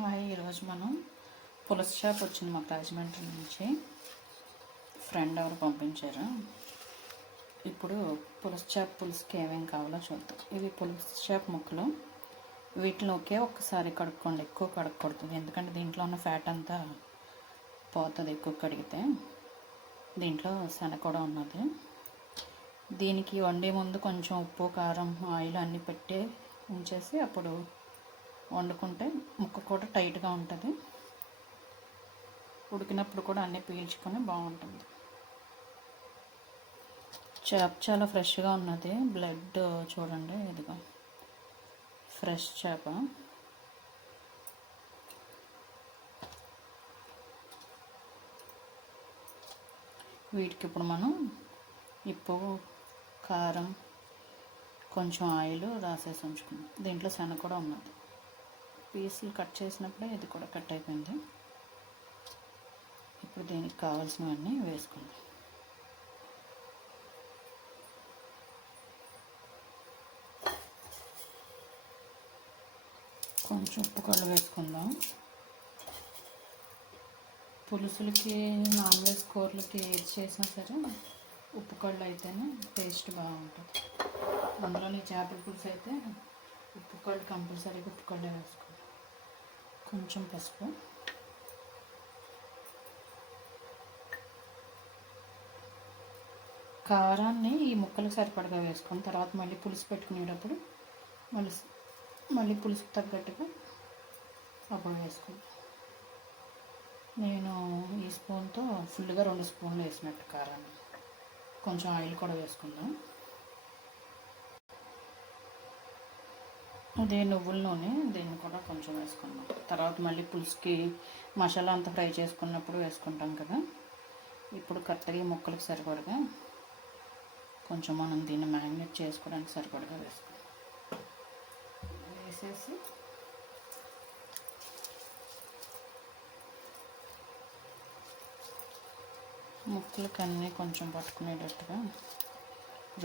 Hi, ఈరోజు మనం పులస చేప వచ్చింది మాకు రాజమండ్రి నుంచి. ఫ్రెండ్ ఎవరు పంపించారు. ఇప్పుడు పులస చేప పులుసుకి ఏమేమి కావాలో చూద్దాం. ఇవి పులస చేప ముక్కలు. వీటిని ఒక్కసారి కడుక్కోండి, ఎక్కువ కడగకూడదు, ఎందుకంటే దీంట్లో ఉన్న ఫ్యాట్ అంతా పోతుంది ఎక్కువ కడిగితే. దీంట్లో శనగ కూడా ఉన్నది. దీనికి వండే ముందు కొంచెం ఉప్పు, కారం, ఆయిల్ అన్నీ పెట్టి ఉంచేసి అప్పుడు వండుకుంటే ముక్క కూడా టైట్గా ఉంటుంది. ఉడికినప్పుడు కూడా అన్నీ పీల్చుకొని బాగుంటుంది. చేప చాలా ఫ్రెష్గా ఉన్నది. బ్లడ్ చూడండి, ఇదిగో ఫ్రెష్ చేప. వీటికి ఇప్పుడు మనం ఉప్పు, కారం, కొంచెం ఆయిల్ రాసేసి ఉంచుకున్నాం. దీంట్లో శనగ కూడా ఉన్నది. పీసులు కట్ చేసినప్పుడే ఇది కూడా కట్ అయిపోయింది. ఇప్పుడు దీనికి కావాల్సినవన్నీ వేసుకుందాం. కొంచెం ఉప్పు కళ్ళు వేసుకుందాం. పులుసులకి, నాన్ వెజ్ కూరలకి ఏది చేసినా సరే ఉప్పు కళ్ళు అయితేనే టేస్ట్ బాగుంటుంది. అందులోని చేపల పులుసు అయితే ఉప్పు కళ్ళు కంపల్సరీగా ఉప్పు కళ్ళే వేసుకోండి. కొంచెం పసుపు, కారాన్ని ఈ ముక్కలకు సరిపడగా వేసుకొని తర్వాత మళ్ళీ పులుసు పెట్టుకునేటప్పుడు మళ్ళీ పులుసుకు తగ్గట్టుగా అప్పుడు వేసుకుంటాం. నేను ఈ స్పూన్తో ఫుల్గా 2 స్పూన్లు వేసినట్టు కారాన్ని. కొంచెం ఆయిల్ కూడా వేసుకుందాం. అదే నువ్వుల నూనె, దీన్ని కూడా కొంచెం వేసుకుందాం. తర్వాత మళ్ళీ పులుసుకి మసాలా అంతా ఫ్రై చేసుకున్నప్పుడు వేసుకుంటాం కదా. ఇప్పుడు కరెక్ట్గా ముక్కలకు సరిపడగా కొంచెం మనం దీన్ని మ్యారినేట్ చేసుకోవడానికి సరిపడగా వేసుకుందాం. వేసేసి ముక్కలకి అన్నీ కొంచెం పట్టుకునేటట్టుగా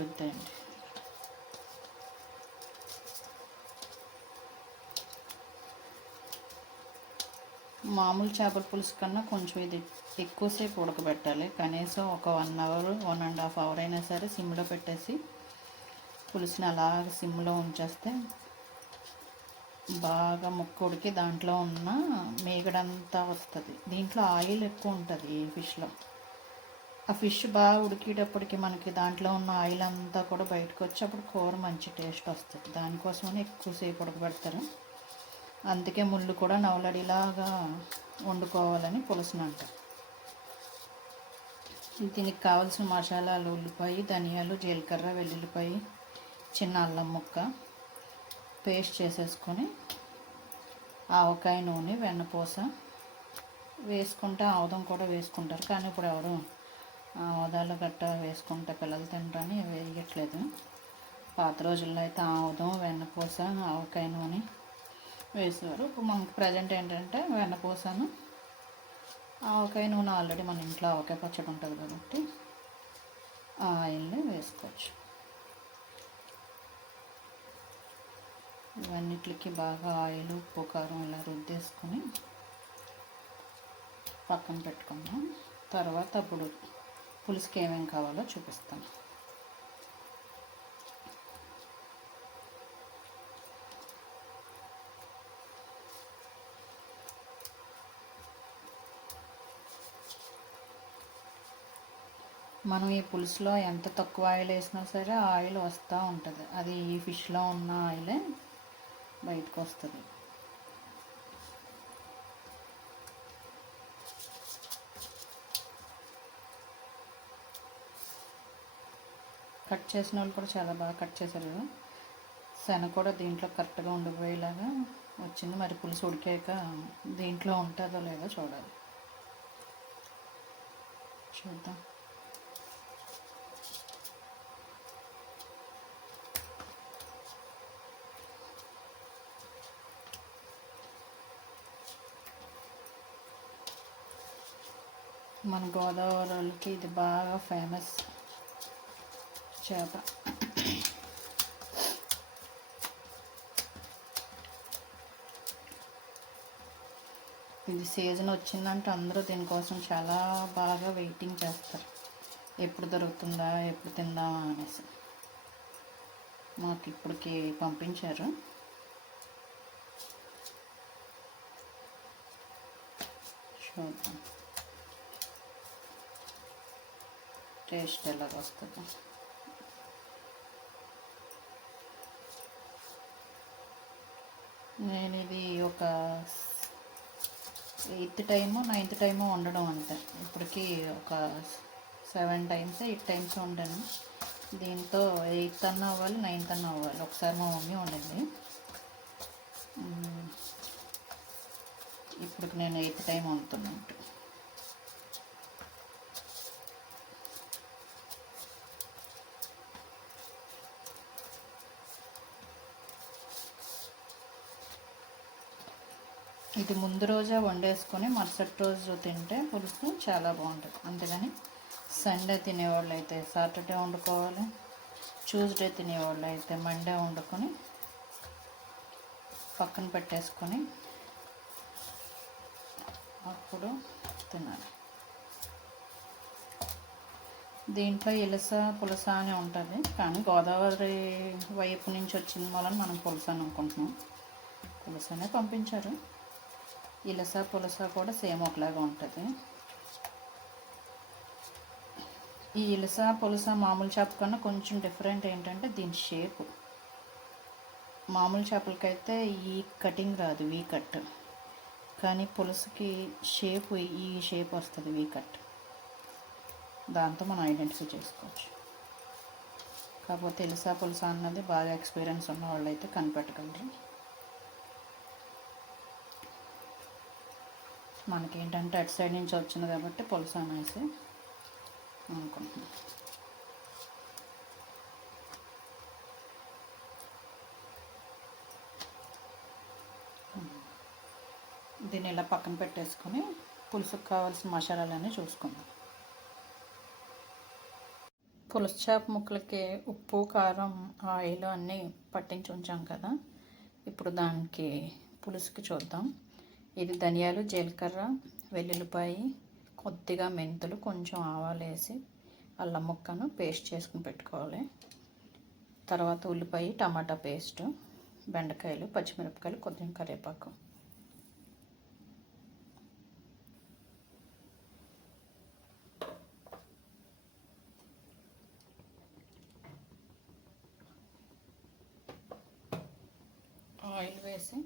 రుద్దేయండి. మామూలు చేపల పులుసు కన్నా కొంచెం ఇది ఎక్కువసేపు ఉడకబెట్టాలి. కనీసం ఒక 1 అవర్, 1.5 అవర్ అయినా సరే సిమ్లో పెట్టేసి పులుసుని అలాగ సిమ్లో ఉంచేస్తే బాగా ముక్క ఉడికి దాంట్లో ఉన్న మేగడంతా వస్తుంది. దీంట్లో ఆయిల్ ఎక్కువ ఉంటుంది ఈ ఫిష్లో. ఆ ఫిష్ బాగా ఉడికేటప్పటికి మనకి దాంట్లో ఉన్న ఆయిల్ అంతా కూడా బయటకు వచ్చి అప్పుడు కూర మంచి టేస్ట్ వస్తుంది. దానికోసమని ఎక్కువసేపు ఉడకబెడతారు. అందుకే ముళ్ళు కూడా నవలడిలాగా వండుకోవాలని పులుసును అంటారు. దీనికి కావాల్సిన మసాలాలు: ఉల్లిపాయ, ధనియాలు, జీలకర్ర, వెల్లుల్లిపాయ, చిన్న అల్లం ముక్క పేస్ట్ చేసేసుకొని ఆవకాయ నూనె, వెన్నపూస వేసుకుంటే ఆముదం కూడా వేసుకుంటారు. కానీ ఇప్పుడు ఎవరు ఆముదాలు గట్ట వేసుకుంటే పిల్లలు తింటారని వేయట్లేదు. పాత రోజుల్లో అయితే ఆముదం, వెన్నపూస, ఆవకాయ నూనె వేసేవారు. ఇప్పుడు మనకు ప్రజెంట్ ఏంటంటే వెన్నపూసను, ఆవకాయ నూనె ఆల్రెడీ మన ఇంట్లో ఆవకాయ పచ్చడి ఉంటుంది కాబట్టి ఆ ఆయిల్ని వేసుకోవచ్చు. ఇవన్నిటికి బాగా ఆయిల్, ఉప్పు, కారం ఇలా రుద్దేసుకొని పక్కన పెట్టుకుందాం. తర్వాత అప్పుడు పులుసుకి ఏమేమి కావాలో చూపిస్తాను. మనం ఈ పులుసులో ఎంత తక్కువ ఆయిల్ వేసినా సరే ఆయిల్ వస్తూ ఉంటుంది. అది ఈ ఫిష్లో ఉన్న ఆయిలే బయటకు వస్తుంది. కట్ చేసిన వాళ్ళు కూడా చాలా బాగా కట్ చేశారు. శనగ కూడా దీంట్లో కరెక్ట్గా ఉండిపోయేలాగా వచ్చింది. మరి పులుసు ఉడికాక దీంట్లో ఉంటుందో లేదో చూడాలి. చూద్దాం. మన గోదావరికి ఇది బాగా ఫేమస్ చేప. ఇది సీజన్ వచ్చిందంటే అందరూ దీనికోసం చాలా బాగా వెయిటింగ్ చేస్తారు. ఎప్పుడు దొరుకుతుందా, ఎప్పుడు తిందామా అనేసి. మాకు ఇప్పటికి పంపించారు. చూద్దాం టేస్ట్ ఎలాగ వస్తుందో. నేను ఇది ఒక 8th టైము 9th టైము వండడం అంతే. ఇప్పటికి ఒక 7 టైమ్స్ 8 టైమ్స్ వండాను. దీంతో 8th అన్న అవ్వాలి, 9th అన్న అవ్వాలి. ఒకసారి మా మమ్మీ వండింది. ఇప్పటికి నేను 8th టైం వండుతున్నాను. ఇది ముందు రోజే వండేసుకొని మరుసటి రోజు తింటే పులుసు చాలా బాగుంటుంది. అందుకని సండే తినేవాళ్ళు అయితే సాటర్డే వండుకోవాలి, ట్యూస్డే తినేవాళ్ళు అయితే మండే వండుకొని పక్కన పెట్టేసుకొని అప్పుడు తినాలి. దీంట్లో ఇలస పులస అని ఉంటుంది, కానీ గోదావరి వైపు నుంచి వచ్చిన వలన మనం పులస అని అనుకుంటున్నాం. పులసనే పంపించారు. ఇలస పులస కూడా సేమ్ ఒకలాగా ఉంటుంది. ఈ ఇలస పులస మామూలు చేప కన్నా కొంచెం డిఫరెంట్ ఏంటంటే దీని షేపు. మామూలు చేపలకైతే ఈ కటింగ్ రాదు, వీ కట్. కానీ పులసకి షేపు ఈ షేప్ వస్తుంది, వీ కట్. దాంతో మనం ఐడెంటిఫై చేసుకోవచ్చు. కాకపోతే ఇలస పులస అన్నది బాగా ఎక్స్పీరియన్స్ ఉన్న వాళ్ళు అయితే కనిపెట్టగలరు. మనకేంటంటే అటు సైడ్ నుంచి వచ్చింది కాబట్టి పులస అనేసి అనుకుంటున్నాం. దీన్ని ఇలా పక్కన పెట్టేసుకొని పులుసుకు కావాల్సిన మసాలాలన్నీ చూసుకుందాం. పులుసు చేప ముక్కలకి ఉప్పు, కారం, ఆయిల్ అన్నీ పట్టించి ఉంచాం కదా. ఇప్పుడు దానికి పులుసుకి చూద్దాం. ఇది ధనియాలు, జీలకర్ర, వెల్లుల్లిపాయ, కొద్దిగా మెంతులు, కొంచెం ఆవాలు వేసి అల్లం ముక్కను పేస్ట్ చేసుకుని పెట్టుకోవాలి. తర్వాత ఉల్లిపాయ, టమాటా పేస్టు, బెండకాయలు, పచ్చిమిరపకాయలు, కొద్దిగా కరివేపాకు. ఆయిల్ వేసి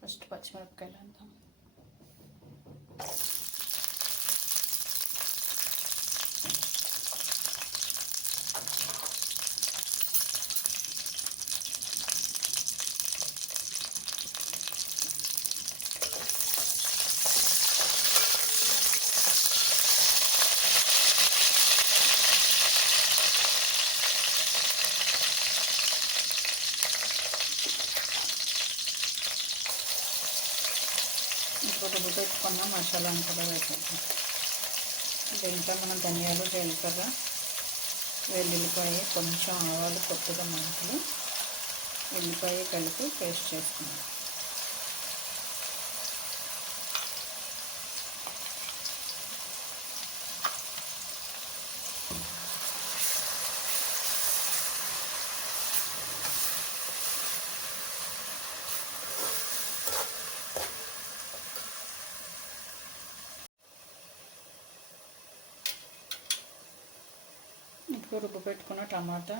ఫస్ట్ పచ్చిమిరపకాయలు వేద్దాం. ఇప్పుడు పెట్టుకున్న మసాలాను కూడా వేసేద్దాం. దీంట్లో మనం ధనియాలు, జీలకర్ర, వెల్లుల్లిపాయ, కొంచెం ఆవాలు, కొద్దిగా మెంతులు, ఉల్లిపాయ కలిపి పేస్ట్ చేసుకున్నాం. ఇప్పుడు రుబ్బు పెట్టుకున్న టమాటా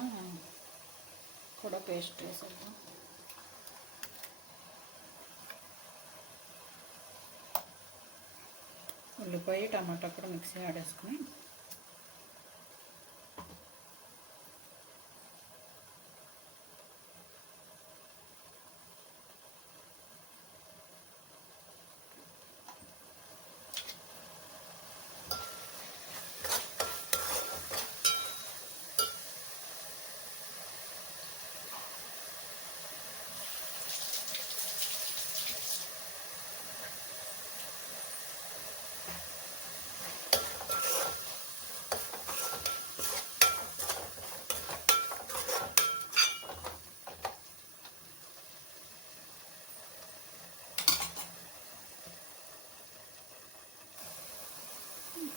కూడా పేస్ట్ వేసేద్దాం. ఉల్లిపాయ, టమాటా కూడా మిక్సీ ఆడేసుకుని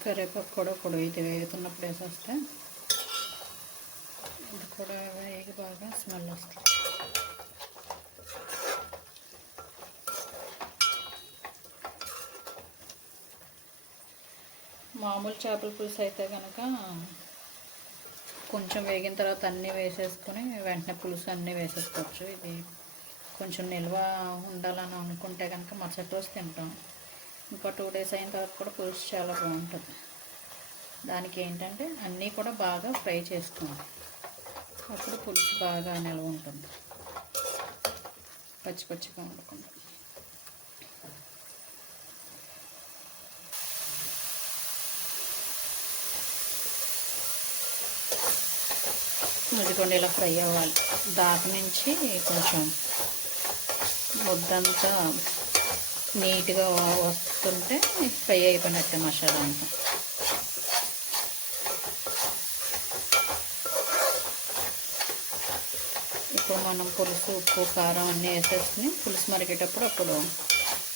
కరివేపాకు కూడా ఇది వేగుతున్నప్పుడు వేసేస్తే ఇది కూడా వేగి బాగా స్మెల్ వస్తుంది. మామూలు చేపల పులుసు అయితే కనుక కొంచెం వేగిన తర్వాత అన్నీ వేసేసుకొని వెంటనే పులుసు అన్నీ వేసేసుకోవచ్చు. ఇది కొంచెం నిల్వ ఉండాలని అనుకుంటే కనుక మరుసటి రోజు తింటాం. ఇంకా 2 డేస్ అయిన తర్వాత కూడా పులుసు చాలా బాగుంటుంది. దానికి ఏంటంటే అన్నీ కూడా బాగా ఫ్రై చేసుకోవాలి. అప్పుడు పులుసు బాగా నిల్వ ఉంటుంది, పచ్చి పచ్చిగా ఉండకుండా. ఇదిగోండి ఇలా ఫ్రై అవ్వాలి. దాకా నుంచి కొంచెం ముద్దంతా నీట్గా వస్తుంటే ఫ్రై అయిపోయినట్టే మసాలా అంతా. ఇప్పుడు మనం పులుసు, ఉప్పు, కారం అన్నీ వేసేసుకుని పులుసు మరిగేటప్పుడు అప్పుడు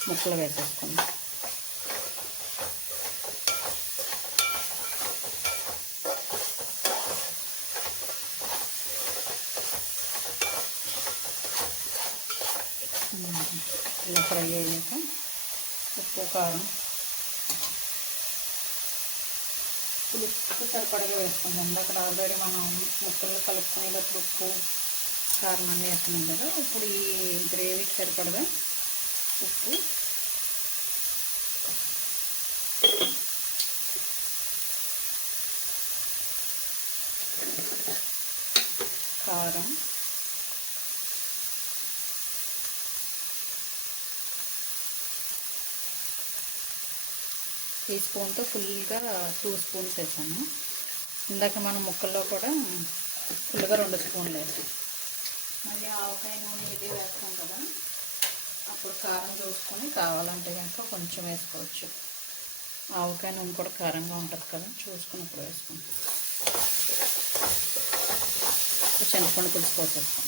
ముక్కలు వేసేసుకుందాం. ఇలా ఫ్రై అయ్యాక ఉప్పు, కారం, పులుసు సరిపడగా వేసుకుందాం. అక్కడ ఆల్రెడీ మనం ముక్కలు కలుపుకునేటప్పుడు ఉప్పు, కారం అన్నీ వేస్తున్నాం కదా. ఇప్పుడు ఈ గ్రేవీకి సరిపడగా ఉప్పు, కారం, టీ స్పూన్తో ఫుల్గా 2 స్పూన్స్ వేసాను. ఇందాక మనం ముక్కల్లో కూడా ఫుల్గా 2 స్పూన్లు వేసాం. మళ్ళీ ఆవకాయ నూనె ఇది వేస్తాం కదా, అప్పుడు కారం చూసుకొని కావాలంటే కనుక కొంచెం వేసుకోవచ్చు. ఆవకాయ నూనె కూడా కారంగా ఉంటుంది కదా, చూసుకుని ఇప్పుడు వేసుకుంటాం. చింతపండు పులుసు పోసేస్తాం.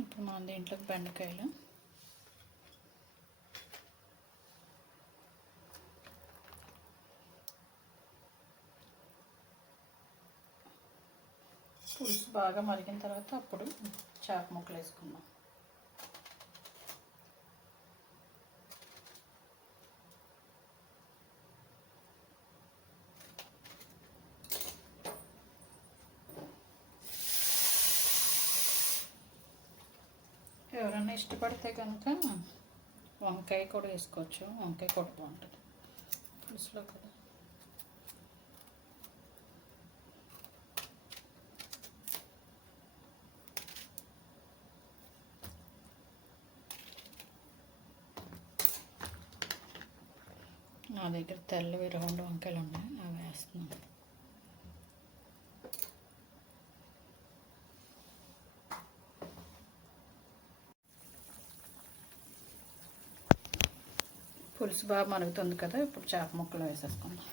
ఇప్పుడు మనం దీంట్లోకి బెండకాయలు, పులుసు బాగా మరిగిన తర్వాత అప్పుడు చేప ముక్కలు వేసుకుందాం. ఎవరైనా ఇష్టపడితే కనుక వంకాయ కూడా వేసుకోవచ్చు. వంకాయ కూడా బాగుంటుంది పులుసులో కదా. నా దగ్గర తెల్లవి 2 వంకాయలు ఉన్నాయి, అవి వేస్తున్నాను. పులుసు బాగా మరుగుతుంది కదా, ఇప్పుడు చేప ముక్కలు వేసేసుకుందాం.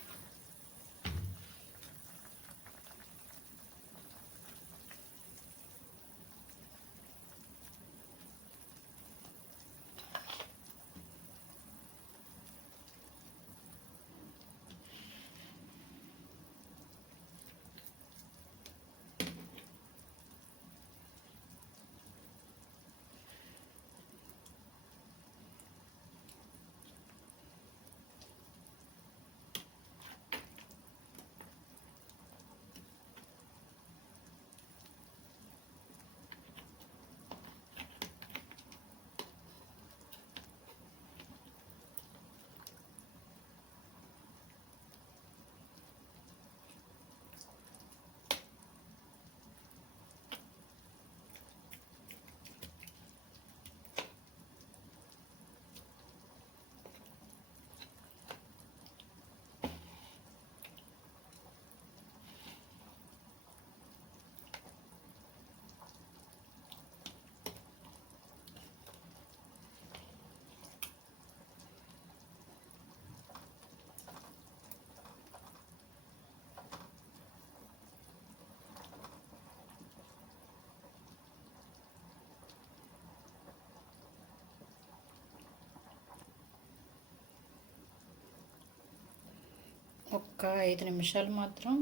ఒక్క 5 నిమిషాలు మాత్రం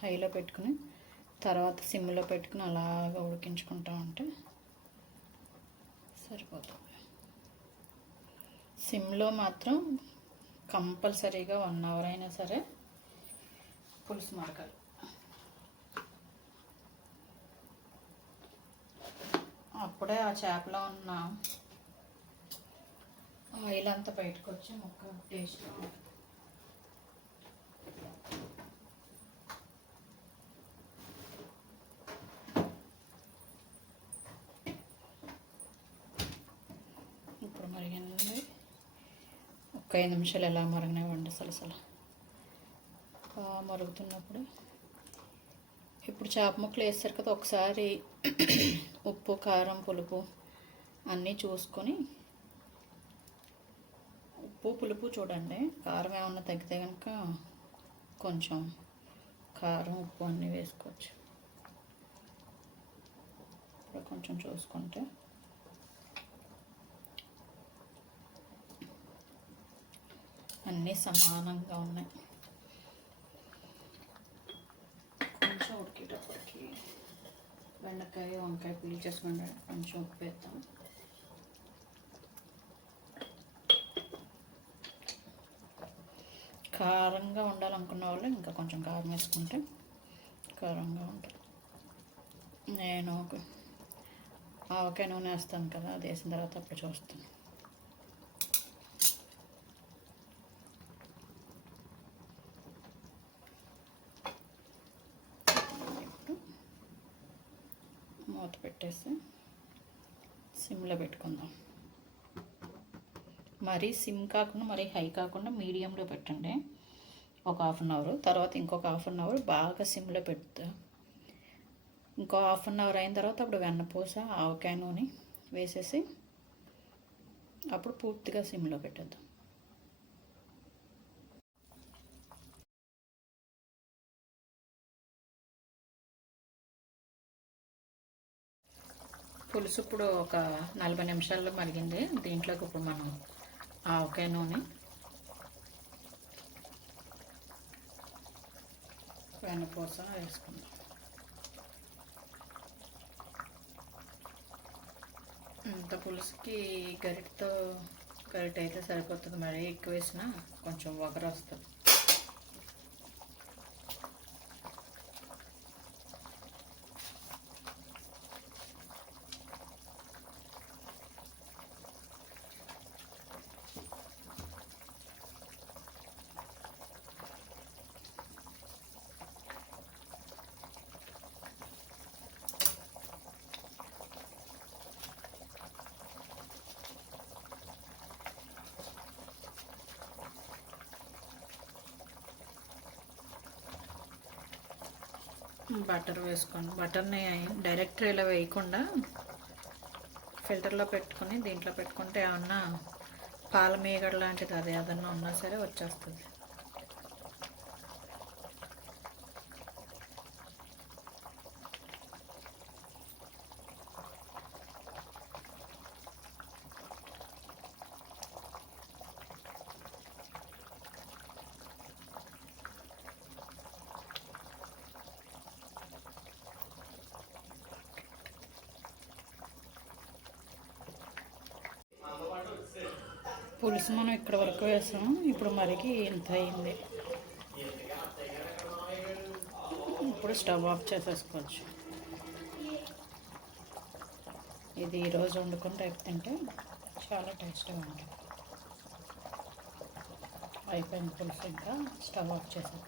హైలో పెట్టుకుని తర్వాత సిమ్లో పెట్టుకుని అలాగా ఉడికించుకుంటా ఉంటే సరిపోతుంది. సిమ్లో మాత్రం కంపల్సరీగా 1 అవర్ అయినా సరే పులుసు మరగాలి. అప్పుడే ఆ చేపలో ఉన్న ఆయిల్ అంతా బయటకు వచ్చి ముక్క టేస్ట్గా ఉంటుంది. ఇప్పుడు మరిగింది. ఒక 5 నిమిషాలు ఎలా మరగనివ్వండి. సలసల మరుగుతున్నప్పుడు ఇప్పుడు చేప ముక్కలు వేస్తారు కదా, ఒకసారి ఉప్పు కారం పులుపు అన్నీ చూసుకొని, ఉప్పు పులుపు చూడండి. కారం ఏమన్నా తగ్గితే కనుక కొంచెం కారం ఉప్పు అన్నీ వేసుకోవచ్చు. ఇప్పుడు కొంచెం చూసుకుంటే అన్నీ సమానంగా ఉన్నాయి. కొంచెం ఉడికేటప్పటికి బెండకాయ వంకాయ పీల్చేసుకుంటే కొంచెం ఉప్పు వేద్దాం. కారంగా ఉండాలనుకున్న వాళ్ళు ఇంకా కొంచెం కారం వేసుకుంటే కారంగా ఉంటుంది. నేను ఆవకాయ నూనె వేస్తాను కదా, అది వేసిన తర్వాత అప్పుడు చూస్తాను. ఇప్పుడు మూత పెట్టేసి సిమ్లో పెట్టుకుందాం. మరీ సిమ్ కాకుండా మరీ హై కాకుండా మీడియంలో పెట్టండి. ఒక 1/2 అవర్ తర్వాత ఇంకొక 1/2 అవర్ బాగా సిమ్లో పెడతా. ఇంకో 1/2 అవర్ అయిన తర్వాత అప్పుడు వెన్నపూస ఆవకాయ నూనె వేసేసి అప్పుడు పూర్తిగా సిమ్లో పెట్టేద్దాం. పులుసు ఇప్పుడు ఒక 40 నిమిషాల్లో మరిగింది. దీంట్లోకి ఇప్పుడు మనం ఆవకాయ నూనె, వెన్నపూస వేసుకుందాం. ఇంత పులుసుకి గరిటె అయితే సరిపోతుంది. మరీ ఎక్కువ వేసినా కొంచెం వగరు వస్తుంది. బటర్ వేసుకోండి. బటర్ని డైరెక్ట్ ఇలా వేయకుండా ఫిల్టర్లో పెట్టుకుని దీంట్లో పెట్టుకుంటే ఏమన్నా పాల మీగడ లాంటిది అది ఏదన్నా ఉన్నా సరే వచ్చేస్తుంది. పులుసు మనం ఇక్కడ వరకు వేసాం. ఇప్పుడు మరిగి ఇంత అయింది. ఇప్పుడు స్టవ్ ఆఫ్ చేసేసుకోవచ్చు. ఇది ఈరోజు వండుకొని రేపు తింటే చాలా టేస్ట్గా ఉంటుంది. అయిపోయింది పులుసు, ఇంకా స్టవ్ ఆఫ్ చేసాం.